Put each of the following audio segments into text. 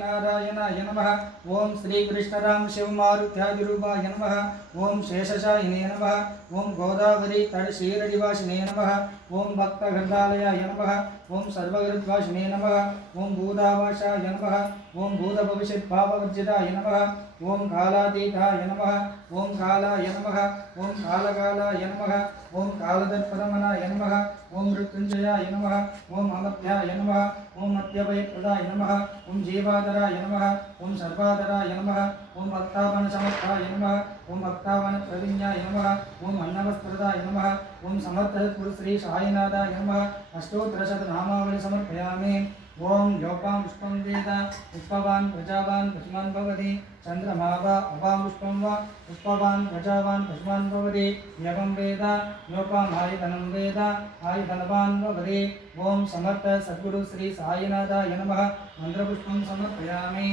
नारायणाय नमः। ओम श्री कृष्णराम शिवमारुत्यादिरूपाय नमः। ओम शेषशायिने नमः। ओम गोदावरी तटशीरनिवासिने नमः। ओम भक्तगंधालयाय नमः। ओम सर्वगरुद्वासिने नमः। ओम भूतावासाय नमः। ओम भूतभविष्यद्भाववर्जिताय नमः। ओम कालातीताय नमः। ओम कालाय नमः। ओम कालकालाय नमः। ओम कालदर्परमणाय नमः। ओम मृत्युंजयाय नमः। ओम अमर्त्याय नमः। ओम मध्यभयप्रदाय नमः। ओम जीवाधराय नमः। ओम सर्वाधराय नमः। ओम भक्तावनसमर्थाय नमः। ओम भक्तावनप्रविण्याय नमः। ओम अन्नवस्त्रदाय नमः। ओम समर्थपुर श्री साईनाथाय नमः। अष्टोत्तरशतनामावली समर्पयामि। ओम योपां पुष्पं वेद पुष्पवान् प्रजावान् पशुमान् भवति। चंद्रमा वा अपां पुष्पं वा पुष्पवान् प्रजावान् पशुमान् भवति। यवं वेद योपामायतनं वेद आयतनवान् भवति। ओम समर्थ सद्गुरु श्री साईनाथाय नमः। मंत्रपुष्पं समर्पयामि।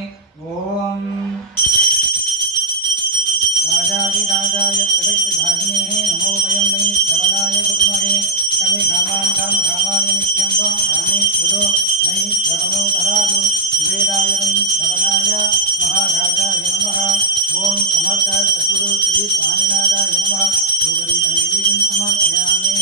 ओम राजाधिराजाय प्रदक्षिणाग्नेः नमो वयं वै श्रवणाय कुर्महे। कवि कामान् कामकामाय नित्यं वा कामेश्वरो वै श्रवणो ददातु। कुबेराय वै श्रवणाय महाराजाय नमः। ओम समर्थ सद्गुरु श्री साईनाथाय नमः। धूपदीपनैवेद्यं समर्पयामि।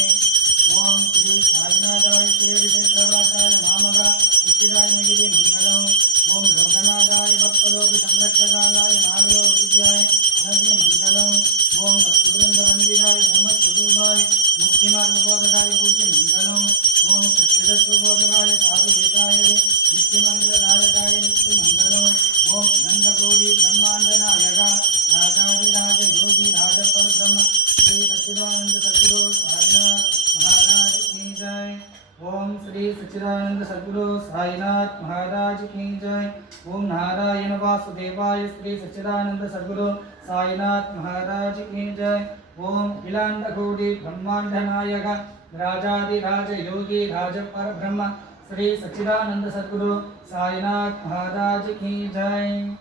ओम श्री साईनाथाय श्रीविचित्रवासाय मामग निश्चिताय मगिरि मंगलम्। ओम लोकनाथाय भक्तलोक संरक्षकालाय नागलोक विद्याय नव्य मंगलम्। ओम भक्तवृंदवंदिताय ब्रह्मस्वरूपाय मुक्तिमार्गबोधकाय पूज्य मंगलम्। ओम सच्चिदत्वबोधकाय साधुवेदाय नित्यमंगलदायकाय नित्य मंगलम्। ओम नंदकोटि ब्रह्मांड नायक राजाधिराज योगी राज परब्रह्म श्री सच्चिदानंद सद्गुरु साईनाथ महाराज की जय। ओम श्री सच्चिदानंद सद्गुरु साईनाथ महाराज की जय। ओम नारायण वासुदेवाय श्री सच्चिदानंद सद्गुरु साईनाथ महाराज की जय। ओम अखिलांडकोटि ब्रह्मांड नायक राजाधिराज योगी राज परब्रह्म श्री सच्चिदानंद सद्गुरु साईनाथ महाराज की जय।